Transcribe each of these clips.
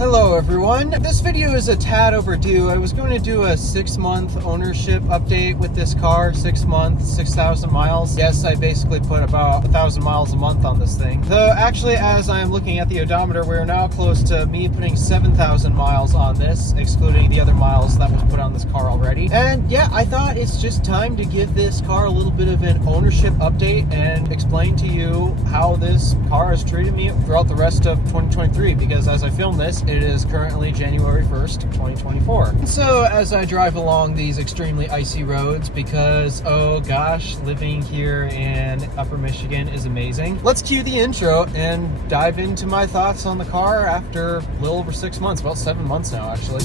Hello everyone. This video is a tad overdue. I was going to do a 6-month ownership update with this car. 6 months, 6,000 miles. Yes, I basically put about 1,000 miles a month on this thing. Though actually, as I am looking at the odometer, we're now close to me putting 7,000 miles on this, excluding the other miles that was put on this car already. And yeah, I thought it's just time to give this car a little bit of an ownership update and explain to you how this car has treated me throughout the rest of 2023, because as I film this, it is currently January 1st, 2024. So as I drive along these extremely icy roads, because oh gosh, living here in Upper Michigan is amazing, let's cue the intro and dive into my thoughts on the car after a little over 6 months, about 7 months now actually.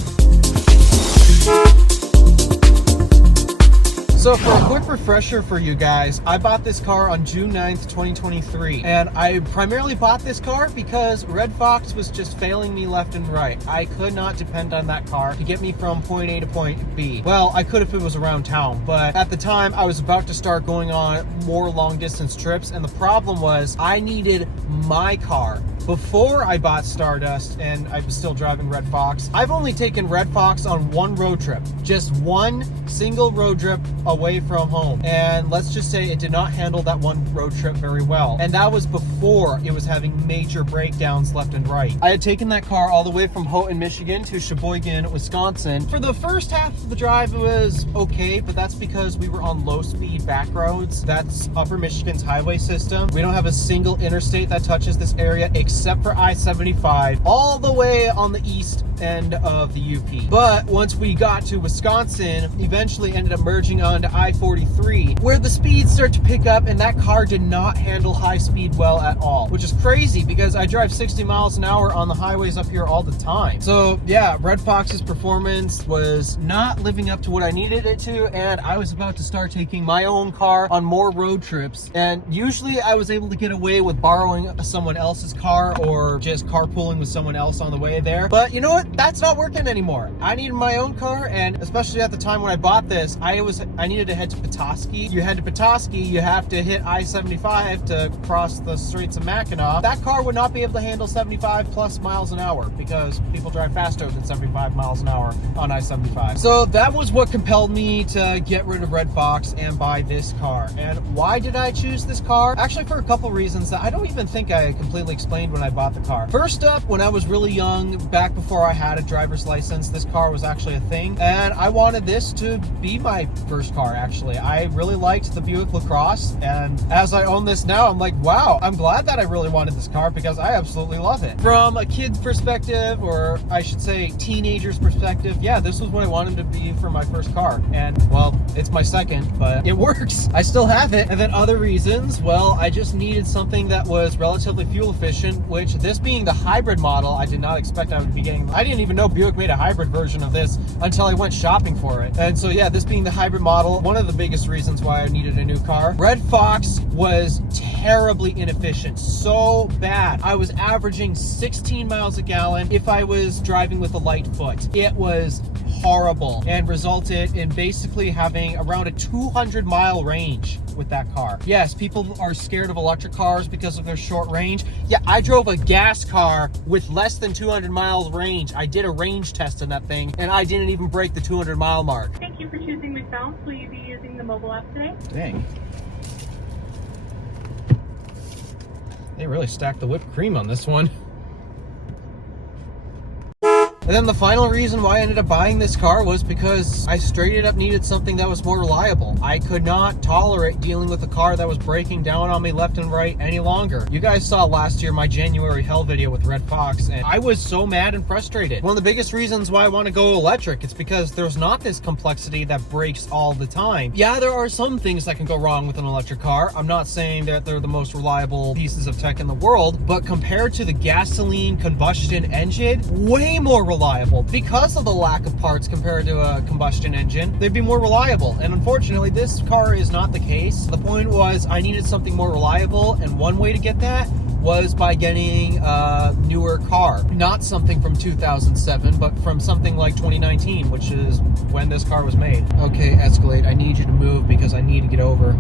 So for a quick refresher for you guys, I bought this car on June 9th, 2023. And I primarily bought this car because Red Fox was just failing me left and right. I could not depend on that car to get me from point A to point B. Well, I could if it was around town, but at the time I was about to start going on more long distance trips, and the problem was I needed my car. Before I bought Stardust and I was still driving Red Fox, I've only taken Red Fox on one road trip. Just one single road trip away from home. And let's just say it did not handle that one road trip very well. And that was before it was having major breakdowns left and right. I had taken that car all the way from Houghton, Michigan to Sheboygan, Wisconsin. For the first half of the drive, it was okay, but that's because we were on low speed back roads. That's Upper Michigan's highway system. We don't have a single interstate that touches this area except for I-75, all the way on the east end of the UP. But once we got to Wisconsin, eventually ended up merging onto I-43, where the speeds start to pick up, and that car did not handle high speed well at all, which is crazy because I drive 60 miles an hour on the highways up here all the time. So yeah, Red Fox's performance was not living up to what I needed it to, and I was about to start taking my own car on more road trips. And usually I was able to get away with borrowing someone else's car or just carpooling with someone else on the way there. But you know what? That's not working anymore. I needed my own car, and especially at the time when I bought this, I needed to head to Petoskey. You head to Petoskey, you have to hit I-75 to cross the Straits of Mackinac. That car would not be able to handle 75 plus miles an hour because people drive faster than 75 miles an hour on I-75. So that was what compelled me to get rid of Red Fox and buy this car. And why did I choose this car? Actually, for a couple reasons that I don't even think I completely explained when I bought the car. First up, when I was really young, back before I had a driver's license, this car was actually a thing, and I wanted this to be my first car. Actually, I really liked the Buick LaCrosse, and as I own this now, I'm like, wow, I'm glad that I really wanted this car because I absolutely love it. From a kid's perspective, or I should say teenager's perspective, yeah, this was what I wanted to be for my first car, and well, it's my second, but it works. I still have it. And then other reasons, well, I just needed something that was relatively fuel efficient, which this being the hybrid model, I did not expect I would be getting. I didn't even know Buick made a hybrid version of this until I went shopping for it. And so yeah, this being the hybrid model, one of the biggest reasons why I needed a new car. Red Fox was terribly inefficient, so bad. I was averaging 16 miles a gallon if I was driving with a light foot. It was horrible and resulted in basically having around a 200-mile range with that car. Yes, people are scared of electric cars because of their short range. Yeah, I drove a gas car with less than 200 miles range. I did a range test in that thing, and I didn't even break the 200-mile mark. Thank you for choosing McDonald's. Will you be using the mobile app today? Dang. They really stacked the whipped cream on this one. And then the final reason why I ended up buying this car was because I straight up needed something that was more reliable. I could not tolerate dealing with a car that was breaking down on me left and right any longer. You guys saw last year my January hell video with Red Fox, and I was so mad and frustrated. One of the biggest reasons why I want to go electric is because there's not this complexity that breaks all the time. Yeah, there are some things that can go wrong with an electric car. I'm not saying that they're the most reliable pieces of tech in the world, but compared to the gasoline combustion engine, way more reliable. Because of the lack of parts compared to a combustion engine, they'd be more reliable. And unfortunately, this car is not the case. The point was I needed something more reliable, and one way to get that was by getting a newer car. Not something from 2007, but from something like 2019, which is when this car was made. Okay, Escalade, I need you to move because I need to get over.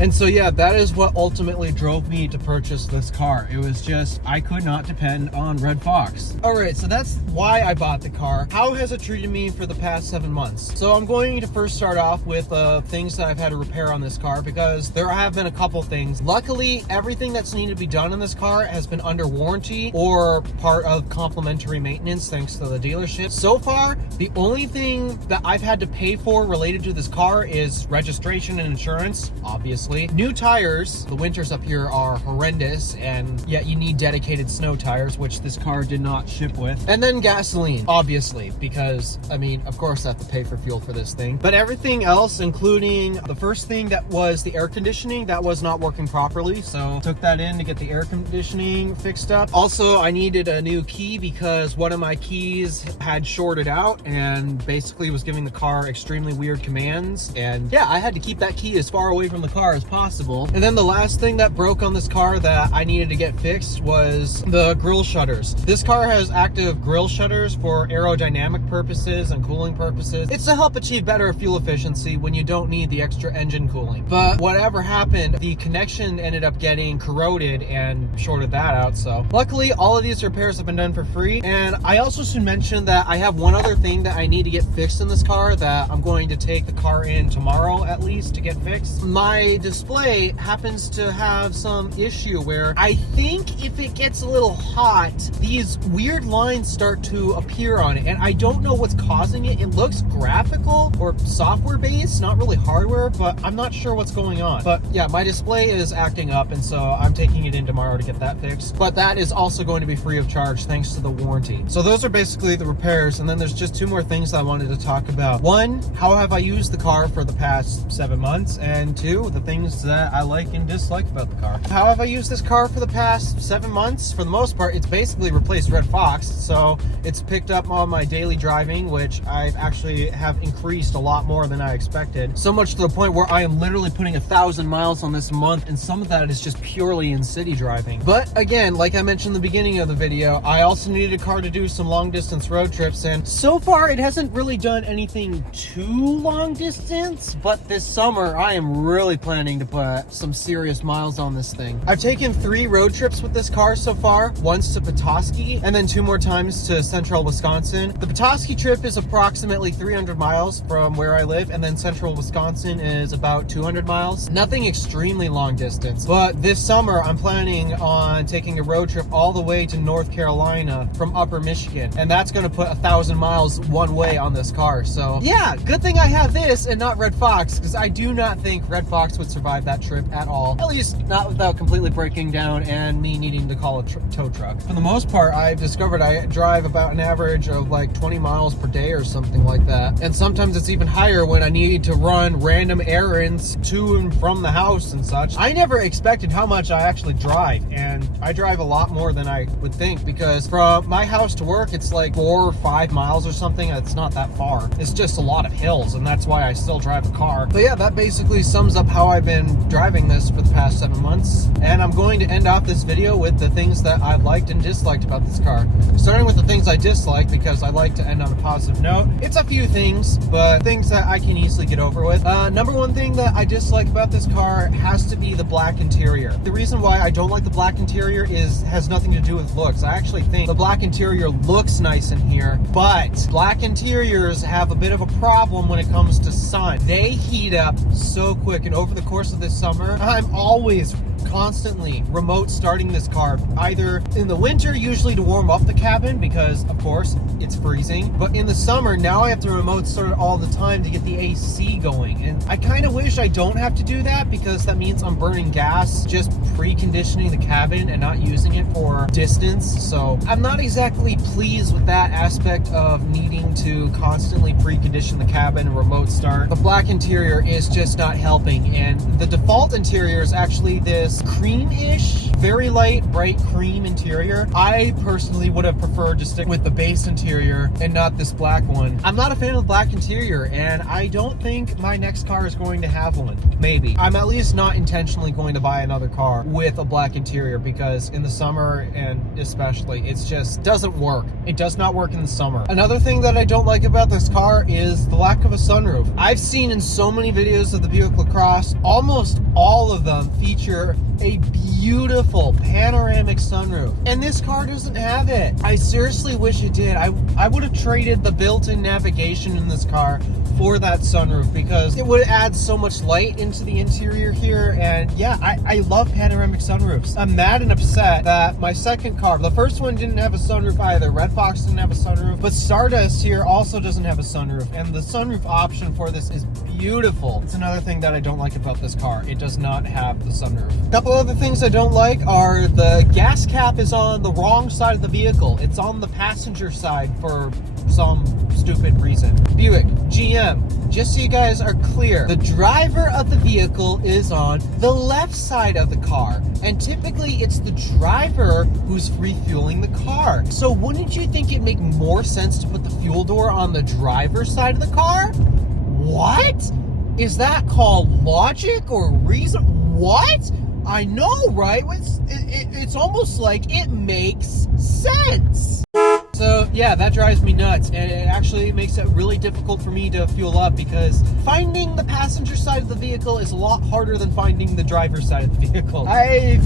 And so yeah, that is what ultimately drove me to purchase this car. It was just, I could not depend on Red Fox. All right, so that's why I bought the car. How has it treated me for the past 7 months? So I'm going to first start off with things that I've had to repair on this car, because there have been a couple things. Luckily, everything that's needed to be done in this car has been under warranty or part of complimentary maintenance thanks to the dealership. So far, the only thing that I've had to pay for related to this car is registration and insurance, obviously. New tires. The winters up here are horrendous, and yet you need dedicated snow tires, which this car did not ship with. And then gasoline, obviously, because, I mean, of course I have to pay for fuel for this thing. But everything else, including the first thing that was the air conditioning, that was not working properly, so took that in to get the air conditioning fixed up. Also, I needed a new key because one of my keys had shorted out and basically was giving the car extremely weird commands. And yeah, I had to keep that key as far away from the car as possible. And then the last thing that broke on this car that I needed to get fixed was the grille shutters. This car has active grille shutters for aerodynamic purposes and cooling purposes. It's to help achieve better fuel efficiency when you don't need the extra engine cooling. But whatever happened, the connection ended up getting corroded and shorted that out. So luckily, all of these repairs have been done for free. And I also should mention that I have one other thing that I need to get fixed in this car that I'm going to take the car in tomorrow at least to get fixed. My display happens to have some issue where I think if it gets a little hot, these weird lines start to appear on it, and I don't know what's causing it. It looks graphical or software based, not really hardware, but I'm not sure what's going on. But yeah, my display is acting up, and so I'm taking it in tomorrow to get that fixed. But that is also going to be free of charge thanks to the warranty. So those are basically the repairs, and then there's just two more things I wanted to talk about. One, how have I used the car for the past 7 months? And two, the things that I like and dislike about the car. How have I used this car for the past 7 months? For the most part, it's basically replaced Red Fox, so it's picked up on my daily driving, which I actually have increased a lot more than I expected. So much to the point where I am literally putting 1,000 miles on this month, and some of that is just purely in city driving. But again, like I mentioned in the beginning of the video, I also needed a car to do some long distance road trips, and so far it hasn't really done anything too long distance, but this summer I am really planning to put some serious miles on this thing. I've taken 3 road trips with this car so far, once to Petoskey and then 2 more times to central Wisconsin. The Petoskey trip is approximately 300 miles from where I live, and then central Wisconsin is about 200 miles. Nothing extremely long distance, but this summer I'm planning on taking a road trip all the way to North Carolina from upper Michigan, and that's going to put 1,000 miles one way on this car. So yeah, good thing I have this and not Red Fox, because I do not think Red Fox would survive that trip at all. At least not without completely breaking down and me needing to call a tow truck. For the most part, I've discovered I drive about an average of like 20 miles per day or something like that. And sometimes it's even higher when I need to run random errands to and from the house and such. I never expected how much I actually drive, and I drive a lot more than I would think, because from my house to work, it's like 4 or 5 miles or something. It's not that far. It's just a lot of hills, and that's why I still drive a car. But yeah, that basically sums up how I've been driving this for the past 7 months. And I'm going to end off this video with the things that I've liked and disliked about this car. Starting with the things I dislike, because I like to end on a positive note. It's a few things, but things that I can easily get over with. Number one thing that I dislike about this car has to be the black interior. The reason why I don't like the black interior has nothing to do with looks. I actually think the black interior looks nice in here, but black interiors have a bit of a problem when it comes to sun. They heat up so quick, and over the course of this summer, I'm always constantly remote starting this car, either in the winter, usually to warm up the cabin because of course it's freezing, but in the summer now I have to remote start all the time to get the AC going, and I kind of wish I don't have to do that, because that means I'm burning gas just preconditioning the cabin and not using it for distance. So I'm not exactly pleased with that aspect of needing to constantly precondition the cabin and remote start. The black interior is just not helping, and the default interior is actually this cream-ish very light, bright cream interior. I personally would have preferred to stick with the base interior and not this black one. I'm not a fan of the black interior, and I don't think my next car is going to have one. Maybe. I'm at least not intentionally going to buy another car with a black interior, because in the summer, and especially, it's just doesn't work. It does not work in the summer. Another thing that I don't like about this car is the lack of a sunroof. I've seen in so many videos of the Buick LaCrosse, almost all of them feature a beautiful panoramic sunroof, and this car doesn't have it. I seriously wish it did. I would have traded the built-in navigation in this car for that sunroof, because it would add so much light into the interior here. And yeah, I love panoramic sunroofs. I'm mad and upset that my second car, the first one didn't have a sunroof either. Red Fox didn't have a sunroof, but Stardust here also doesn't have a sunroof, and the sunroof option for this is beautiful. It's another thing that I don't like about this car. It does not have the sunroof. A couple other things I don't like are the gas cap is on the wrong side of the vehicle. It's on the passenger side for some stupid reason. Buick, GM, just so you guys are clear, the driver of the vehicle is on the left side of the car, and typically it's the driver who's refueling the car. So wouldn't you think it'd make more sense to put the fuel door on the driver's side of the car? What? Is that called logic or reason? What? I know, right? It's almost like it makes sense. So yeah, that drives me nuts, and it actually makes it really difficult for me to fuel up, because finding the passenger side of the vehicle is a lot harder than finding the driver's side of the vehicle. I've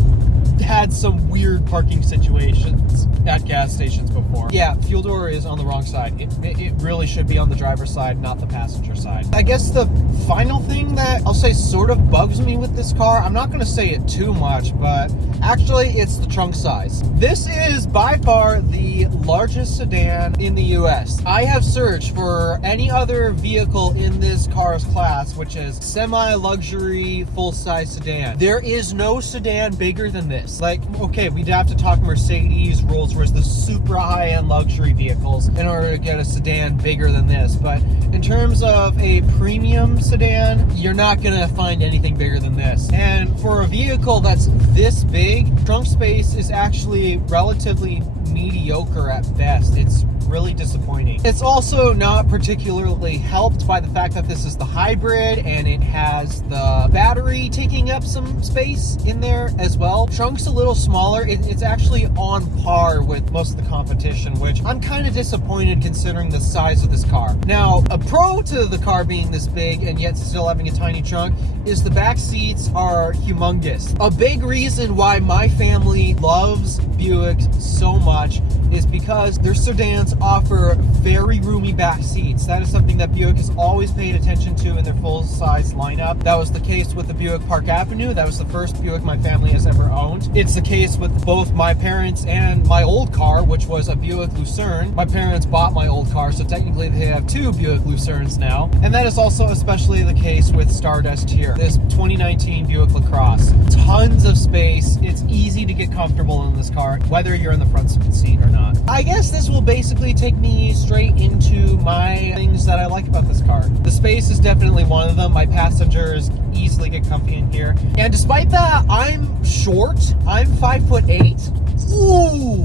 had some weird parking situations at gas stations before. Yeah, fuel door is on the wrong side. It really should be on the driver's side, not the passenger side. I guess the final thing that I'll say sort of bugs me with this car, I'm not going to say it too much, but actually it's the trunk size. This is by far the largest sedan in the US. I have searched for any other vehicle in this car's class, which is semi-luxury full-size sedan. There is no sedan bigger than this. Like, okay, we'd have to talk Mercedes, Rolls-Royce, the super high-end luxury vehicles in order to get a sedan bigger than this. But in terms of a premium sedan, you're not gonna find anything bigger than this. And for a vehicle that's this big, trunk space is actually relatively mediocre at best. It's really disappointing. It's also not particularly helped by the fact that this is the hybrid, and it has the battery taking up some space in there as well. Trunk's a little smaller. It's actually on par with most of the competition, which I'm kind of disappointed considering the size of this car. Now, a pro to the car being this big and yet still having a tiny trunk is the back seats are humongous. A big reason why my family loves Buicks so much is because their sedans offer very roomy back seats. That is something that Buick has always paid attention to in their full-size lineup. That was the case with the Buick Park Avenue. That was the first Buick my family has ever owned. It's the case with both my parents and my old car, which was a Buick Lucerne. My parents bought my old car, so technically they have two Buick Lucernes now. And that is also especially the case with Stardust here, this 2019 Buick LaCrosse. Tons of space. It's easy to get comfortable in this car, whether you're in the front seat or not. I guess this will basically take me straight into my things that I like about this car. The space is definitely one of them. My passengers easily get comfy in here. And despite that, I'm short. I'm 5'8". Ooh!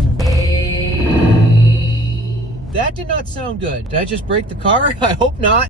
That did not sound good. Did I just break the car? I hope not.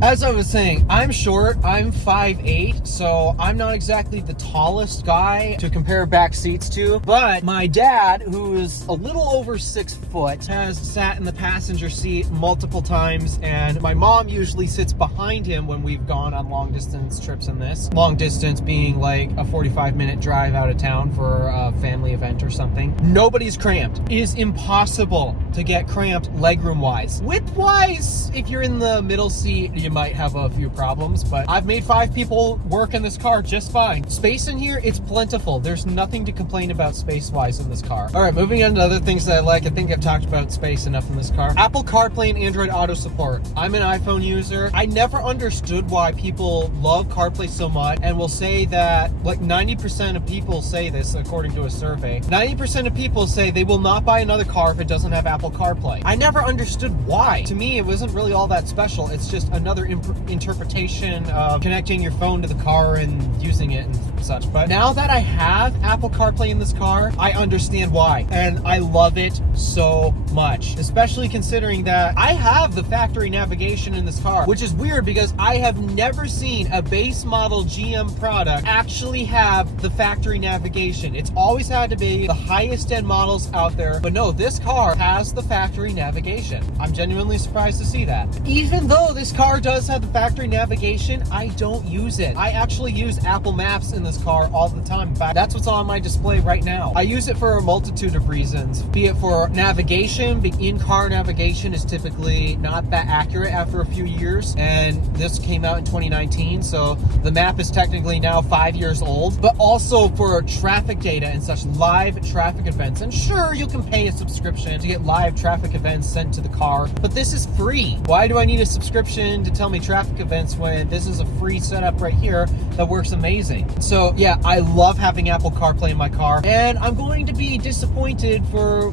As I was saying, I'm short, I'm 5'8", so I'm not exactly the tallest guy to compare back seats to, but my dad, who is a little over 6 foot, has sat in the passenger seat multiple times, and my mom usually sits behind him when we've gone on long distance trips in this. Long distance being like a 45-minute drive out of town for a family event or something. Nobody's cramped. It is impossible to get cramped legroom-wise. Width-wise, if you're in the middle seat, you might have a few problems, but I've made 5 people work in this car just fine. Space in here, it's plentiful. There's nothing to complain about space-wise in this car. All right, moving on to other things that I like. I think I've talked about space enough in this car. Apple CarPlay and Android Auto support. I'm an iPhone user. I never understood why people love CarPlay so much and will say that, like 90% of people say this according to a survey. 90% of people say they will not buy another car if it doesn't have Apple CarPlay. I never understood why. To me, it wasn't really all that special. It's just another interpretation of connecting your phone to the car and using it and such. But now that I have Apple CarPlay in this car, I understand why. And I love it so much, especially considering that I have the factory navigation in this car, which is weird because I have never seen a base model GM product actually have the factory navigation. It's always had to be the highest end models out there, but no, this car has the factory navigation. I'm genuinely surprised to see that. Even though this car does have the factory navigation, I don't use it. I actually use Apple Maps in this car all the time. In fact, that's what's on my display right now. I use it for a multitude of reasons, be it for navigation. In-car navigation is typically not that accurate after a few years, and this came out in 2019, so the map is technically now 5 years old, but also for traffic data and such, live traffic events. And sure, you can pay a subscription to get live traffic events sent to the car, but this is free. Why do I need a subscription to tell me traffic events when this is a free setup right here that works amazing? So yeah, I love having Apple CarPlay in my car, and I'm going to be disappointed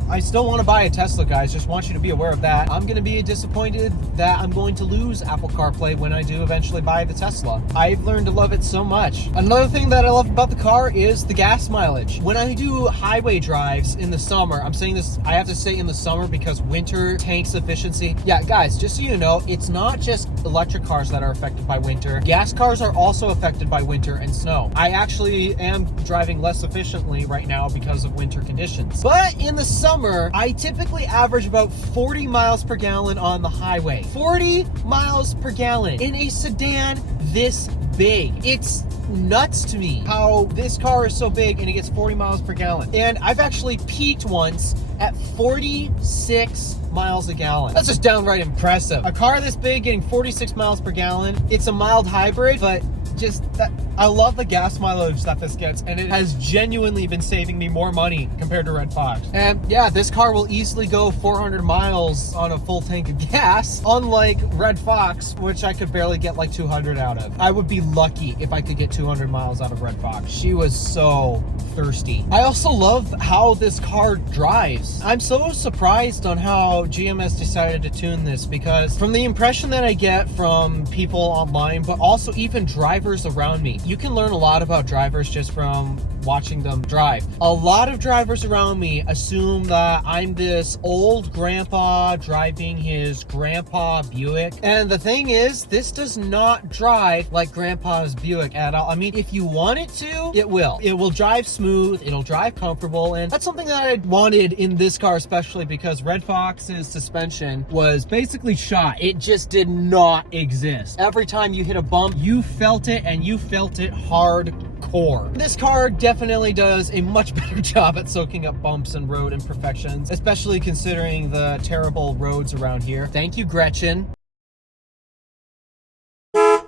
I still want to buy a Tesla, guys. Just want you to be aware of that. I'm going to be disappointed that I'm going to lose Apple CarPlay when I do eventually buy the Tesla. I've learned to love it so much. Another thing that I love about the car is the gas mileage. When I do highway drives in the summer, I'm saying this, I have to say in the summer because winter tanks efficiency. Yeah, guys, just so you know, it's not just electric cars that are affected by winter. Gas cars are also affected by winter and snow. I actually am driving less efficiently right now because of winter conditions. But in the summer, I typically average about 40 miles per gallon on the highway. 40 miles per gallon in a sedan this big. It's nuts to me how this car is so big and it gets 40 miles per gallon. And I've actually peaked once at 46 miles a gallon. That's just downright impressive. A car this big getting 46 miles per gallon. It's a mild hybrid, but just that, I love the gas mileage that this gets, and it has genuinely been saving me more money compared to Red Fox. And yeah, this car will easily go 400 miles on a full tank of gas, unlike Red Fox, which I could barely get like 200 out of. I would be lucky if I could get 200 miles out of Red Fox. She was so thirsty. I also love how this car drives. I'm so surprised on how GM has decided to tune this, because from the impression that I get from people online, but also even drivers around me, you can learn a lot about drivers just from watching them drive. A lot of drivers around me assume that I'm this old grandpa driving his grandpa Buick. And the thing is, this does not drive like grandpa's Buick at all. I mean, if you want it to, it will. It will drive smooth, it'll drive comfortable, and that's something that I wanted in this car, especially because Red Fox's suspension was basically shot. It just did not exist. Every time you hit a bump, you felt it, and you felt it hardcore. This car definitely does a much better job at soaking up bumps and road imperfections, especially considering the terrible roads around here. Thank you, Gretchen.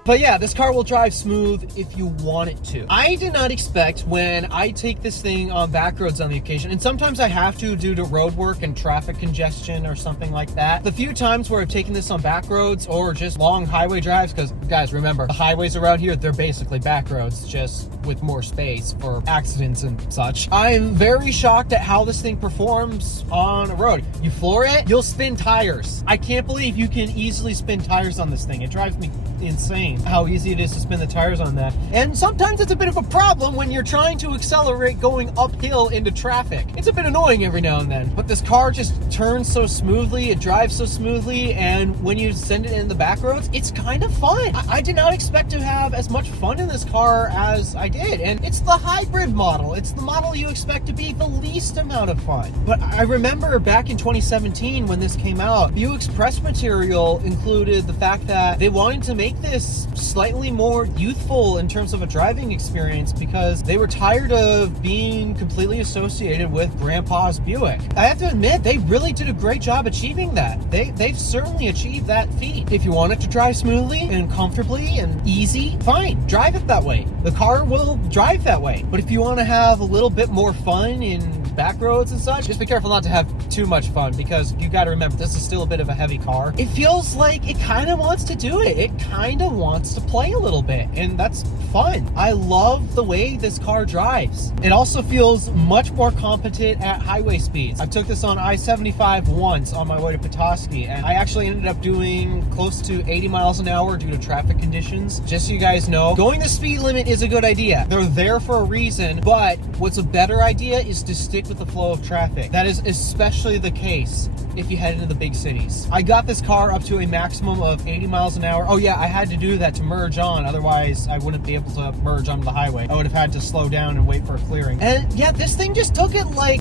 But yeah, this car will drive smooth if you want it to. I did not expect when I take this thing on back roads on the occasion, and sometimes I have to due to road work and traffic congestion or something like that. The few times where I've taken this on back roads or just long highway drives, because guys, remember, the highways around here, they're basically back roads, just with more space for accidents and such. I'm very shocked at how this thing performs on a road. You floor it, you'll spin tires. I can't believe you can easily spin tires on this thing. It drives me insane how easy it is to spin the tires on that. And sometimes it's a bit of a problem when you're trying to accelerate going uphill into traffic. It's a bit annoying every now and then, but this car just turns so smoothly, it drives so smoothly, and when you send it in the back roads, it's kind of fun. I did not expect to have as much fun in this car as I did, and it's the hybrid model. It's the model you expect to be the least amount of fun. But I remember back in 2017 when this came out, Buick's press material included the fact that they wanted to make this slightly more youthful in terms of a driving experience because they were tired of being completely associated with Grandpa's Buick. I have to admit, they really did a great job achieving that. They've certainly achieved that feat. If you want it to drive smoothly and comfortably and easy, fine, drive it that way. The car will drive that way. But if you want to have a little bit more fun in back roads and such, just be careful not to have too much fun, because you got to remember, this is still a bit of a heavy car. It feels like it kind of wants to do it. It kind of wants to play a little bit, and that's fun. I love the way this car drives. It also feels much more competent at highway speeds. I took this on I-75 once on my way to Petoskey, and I actually ended up doing close to 80 miles an hour due to traffic conditions. Just so you guys know, going the speed limit is a good idea. They're there for a reason, but what's a better idea is to stick with the flow of traffic. That is especially the case if you head into the big cities. I got this car up to a maximum of 80 miles an hour. Oh yeah, I had to do that to merge on, otherwise I wouldn't be able to merge onto the highway. I would have had to slow down and wait for a clearing. And yeah, this thing just took it like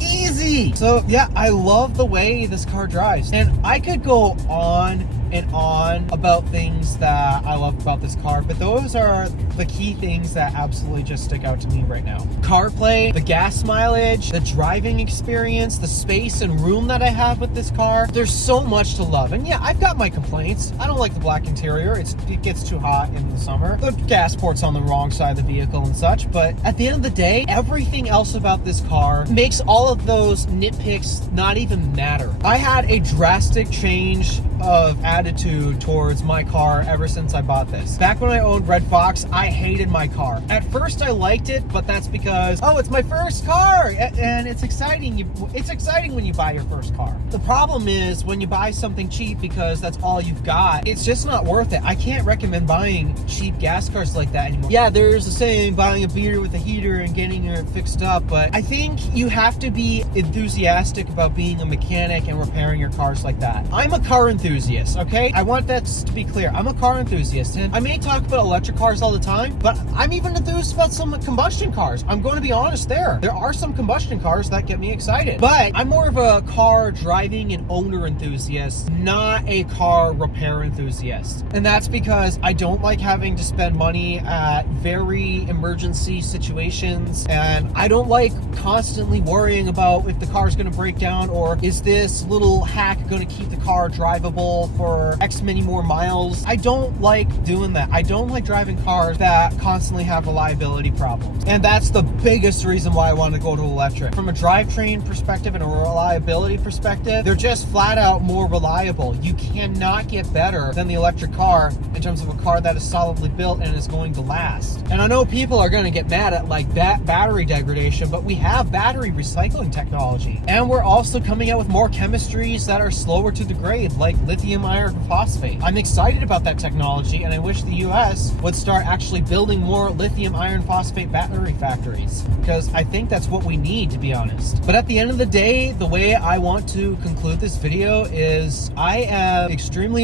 easy. So yeah, I love the way this car drives, and I could go on and on about things that I love about this car, but those are the key things that absolutely just stick out to me right now. CarPlay, the gas mileage, the driving experience, the space and room that I have with this car. There's so much to love. And yeah, I've got my complaints. I don't like the black interior. It gets too hot in the summer. The gas port's on the wrong side of the vehicle and such, but at the end of the day, everything else about this car makes all of those nitpicks not even matter. I had a drastic change of attitude towards my car ever since I bought this. Back when I owned Red Fox, I hated my car. At first I liked it, but that's because, oh, it's my first car and it's exciting. It's exciting when you buy your first car. The problem is when you buy something cheap because that's all you've got, it's just not worth it. I can't recommend buying cheap gas cars like that anymore. Yeah, there's a saying, buying a beater with a heater and getting it fixed up, but I think you have to be enthusiastic about being a mechanic and repairing your cars like that. I'm a car enthusiast, okay? I want that to be clear. I'm a car enthusiast, and I may talk about electric cars all the time, but I'm even enthused about some combustion cars. I'm going to be honest there. There are some combustion cars that get me excited, but I'm more of a car driving and owner enthusiast, not a car repair enthusiast. And that's because I don't like having to spend money at very emergency situations, and I don't like constantly worrying about if the car's going to break down, or is this little hack going to keep the car drivable for X many more miles. I don't like doing that. I don't like driving cars that constantly have reliability problems. And that's the biggest reason why I want to go to electric. From a drivetrain perspective and a reliability perspective, they're just flat out more reliable. You cannot get better than the electric car in terms of a car that is solidly built and is going to last. And I know people are going to get mad at like that battery degradation, but we have battery recycling technology. And we're also coming out with more chemistries that are slower to degrade, like lithium iron phosphate. I'm excited about that technology, and I wish the US would start actually building more lithium iron phosphate battery factories, because I think that's what we need, to be honest. But at the end of the day, the way I want to conclude this video is I am extremely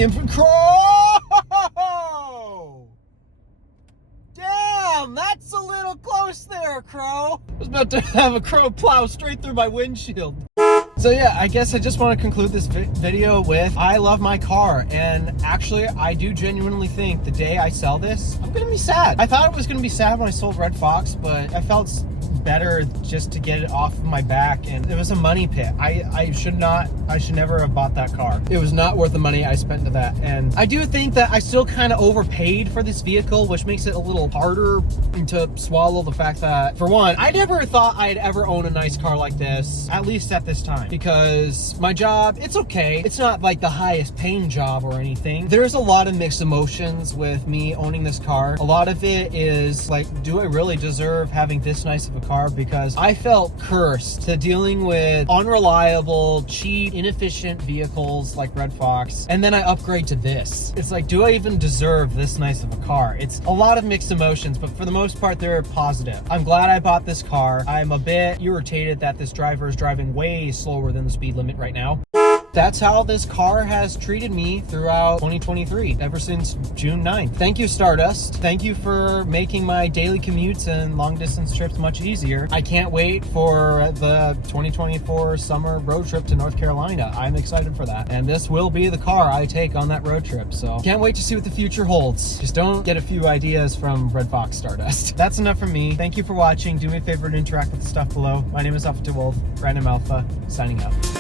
Damn, that's a little close there, Crow. I was about to have a crow plow straight through my windshield. So yeah, I guess I just want to conclude this video with, I love my car, and actually I do genuinely think the day I sell this, I'm gonna be sad. I thought it was gonna be sad when I sold Red Fox, but I felt better just to get it off of my back, and it was a money pit. I should never have bought that car. It was not worth the money I spent to that, and I do think that I still kind of overpaid for this vehicle, which makes it a little harder to swallow the fact that, for one, I never thought I'd ever own a nice car like this, at least at this time, because my job, it's okay. It's not like the highest paying job or anything. There's a lot of mixed emotions with me owning this car. A lot of it is like, do I really deserve having this nice of a car? Because I felt cursed to dealing with unreliable, cheap, inefficient vehicles like Red Fox, and then I upgrade to this. It's like, do I even deserve this nice of a car? It's a lot of mixed emotions, but for the most part, they're positive. I'm glad I bought this car. I'm a bit irritated that this driver is driving way slower than the speed limit right now. that's how this car has treated me throughout 2023, ever since June 9th. Thank you, Stardust. Thank you for making my daily commutes and long distance trips much easier. I can't wait for the 2024 summer road trip to North Carolina. I'm excited for that. And this will be the car I take on that road trip. So can't wait to see what the future holds. Just don't get a few ideas from Red Fox Stardust. That's enough from me. Thank you for watching. Do me a favor and interact with the stuff below. My name is DeWolf, Random Alpha, signing out.